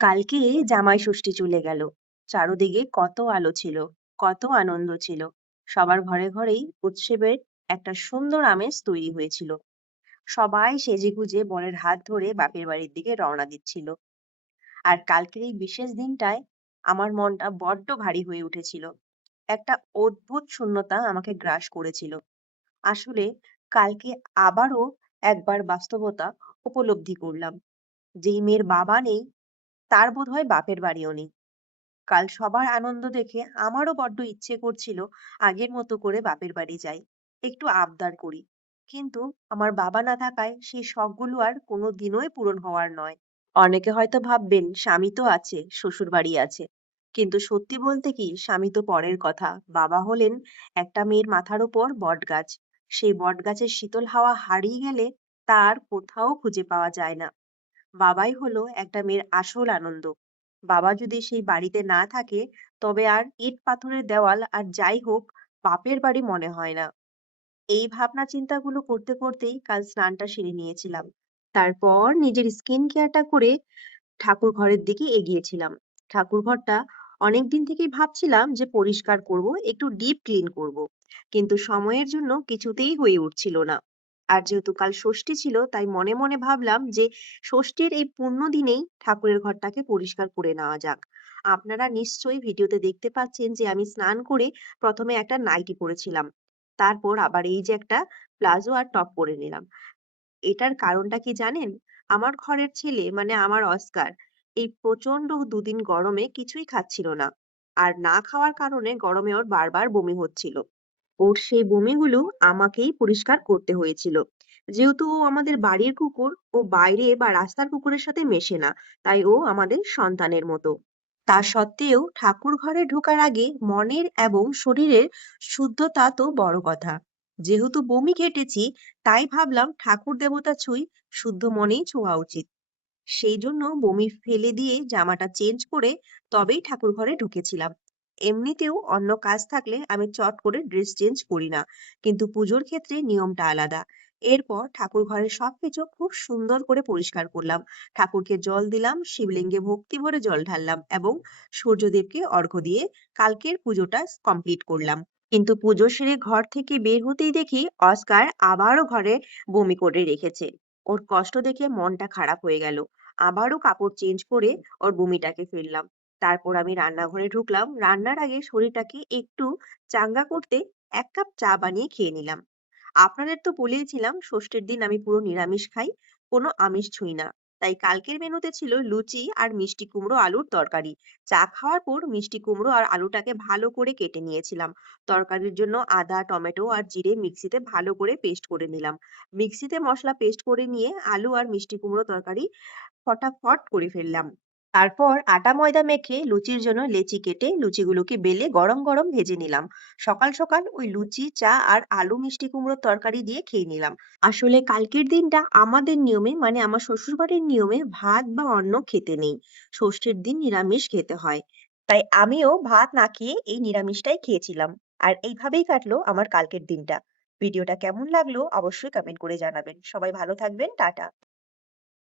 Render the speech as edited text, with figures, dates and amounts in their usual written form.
কালকে জামাই ষষ্ঠী চলে গেল। চারদিকে কত আলো ছিল, কত আনন্দ ছিল। সবার ঘরে ঘরেই উৎসবের একটা সুন্দর আমেজ তৈরি হয়েছিল। সবাই সেজেগুজে বরের হাত ধরে বাপের বাড়ির দিকে রওনা দিচ্ছিল। আর কালকের এই বিশেষ দিনটায় আমার মনটা বড্ড ভারী হয়ে উঠেছিল। একটা অদ্ভুত শূন্যতা আমাকে গ্রাস করেছিল। আসলে কালকে আবারও একবার বাস্তবতা উপলব্ধি করলাম। যেই মেয়ের বাবা নেই, তার বোধহয় বাপের বাড়িও নেই। কাল সবার আনন্দ দেখে আমারও বড্ড ইচ্ছে করছিল আগের মতো করে বাপের বাড়ি যাই, একটু আবদার করি। কিন্তু আমার বাবা না থাকায় সেই শখগুলো আর কোনো দিনই পূরণ হওয়ার নয়। অনেকে হয়তো ভাববেন স্বামী তো আছে, শ্বশুর বাড়ি আছে, কিন্তু সত্যি বলতে কি, স্বামী তো পরের কথা। বাবা হলেন একটা মেয়ের মাথার উপর বট গাছ। সেই বট গাছের শীতল হাওয়া হারিয়ে গেলে তার কোথাও খুঁজে পাওয়া যায় না। বাবাই হলো একটা মেয়ের আসল আনন্দ। বাবা যদি সেই বাড়িতে না থাকে, তবে আর ইট পাথরের দেওয়াল আর যাই হোক, বাপের বাড়ি মনে হয় না। এই ভাবনা চিন্তাগুলো করতে করতেই কাল স্নানটা সেরে নিয়েছিলাম। তারপর নিজের স্কিন কেয়ারটা করে ঠাকুর ঘরের দিকে এগিয়েছিলাম। ঠাকুর ঘরটা অনেকদিন থেকেই ভাবছিলাম যে পরিষ্কার করব, একটু ডিপ ক্লিন করব, কিন্তু সময়ের জন্য কিছুতেই হয়ে উঠছিল না। আর যেহেতু কাল ষষ্ঠী ছিল, তাই মনে মনে ভাবলাম যে ষষ্ঠীর এই পুণ্য দিনেই ঠাকুরের ঘরটাকে পরিষ্কার করে নেওয়া যাক। আপনারা নিশ্চয়ই ভিডিওতে দেখতে পাচ্ছেন যে আমি স্নান করে প্রথমে একটা নাইটি পরেছিলাম, তারপর আবার এই যে একটা প্লাজো আর টপ পরে নিলাম। এটার কারণটা কি জানেন? আমার ঘরের ছেলে মানে আমার অস্কার এই প্রচন্ড দুদিন গরমে কিছুই খাচ্ছিল না। আর না খাওয়ার কারণে গরমে ওর বারবার বমি হচ্ছিল। ওর সেই বমিগুলো আমাকেই পরিষ্কার করতে হয়েছিল। যেহেতু ও আমাদের বাড়ির কুকুর, ও বাইরে বা রাস্তার কুকুরের সাথে মেশে না, তাই ও আমাদের সন্তানের মতো। তা সত্ত্বেও ঠাকুর ঘরে ঢোকার আগে মনের এবং শরীরের শুদ্ধতা তো বড় কথা। যেহেতু বমি ঘেঁটেছি, তাই ভাবলাম ঠাকুর দেবতা ছুঁই, শুদ্ধ মনেই ছোঁয়া উচিত। সেই জন্য বমি ফেলে দিয়ে জামাটা চেঞ্জ করে তবেই ঠাকুর ঘরে ঢুকেছিলাম। এমনিতেও অন্য কাজ থাকলে আমি চট করে ড্রেস চেঞ্জ করি না, কিন্তু পুজোর ক্ষেত্রে নিয়মটা আলাদা। এরপর ঠাকুর ঘরের সবকিছু খুব সুন্দর করে পরিষ্কার করলাম। ঠাকুরকে জল দিলাম, শিবলিঙ্গে ভক্তি ভরে জল ঢাললাম এবং সূর্যদেবকে অর্ঘ্য দিয়ে কালকের পুজোটা কমপ্লিট করলাম। কিন্তু পুজো সেরে ঘর থেকে বের হতেই দেখি অস্কার আবারও ঘরে বমি করে রেখেছে। ওর কষ্ট দেখে মনটা খারাপ হয়ে গেল। আবারও কাপড় চেঞ্জ করে ওর বমিটাকে ফেললাম। তারপর আমি রান্নাঘরে ঢুকলাম। রান্নার আগে শরীরটাকে একটু চাঙ্গা করতে ১ কাপ চা বানিয়ে খেয়ে নিলাম। আপনাদের তো বলেইছিলাম ষষ্ঠীর দিন আমি পুরো নিরামিষ খাই, কোনো আমিষ ছুঁই না। তাই কালকের মেনুতে ছিল লুচি আর মিষ্টি কুমড়ো আলুর তরকারি। চা খাওয়ার পর মিষ্টি কুমড়ো আর আলুটাকে ভালো করে কেটে নিয়েছিলাম। তরকারির জন্য আদা, টমেটো আর জিরে মিক্সিতে ভালো করে পেস্ট করে নিলাম। মিক্সিতে মসলা পেস্ট করে নিয়ে আলু আর মিষ্টি কুমড়ো তরকারি ফটাফট করে ফেললাম। তারপর আটা ময়দা মেখে লুচির জন্য লেচি কেটে লুচিগুলোকে বেলে গরম গরম ভেজে নিলাম। সকাল সকাল ওই লুচি, চা আর আলু মিষ্টি কুমড়োর তরকারি দিয়ে খেয়ে নিলাম। আসলে কালকের দিনটা আমাদের নিয়মে মানে আমার শ্বশুরবাড়ির নিয়মে ভাত বা অন্ন খেতে নেই। ষষ্ঠীর দিন নিরামিষ খেতে হয়। তাই আমিও ভাত না খেয়ে এই নিরামিষটাই খেয়েছিলাম। আর এইভাবেই কাটলো আমার কালকের দিনটা। ভিডিওটা কেমন লাগলো অবশ্যই কমেন্ট করে জানাবেন। সবাই ভালো থাকবেন। টাটা।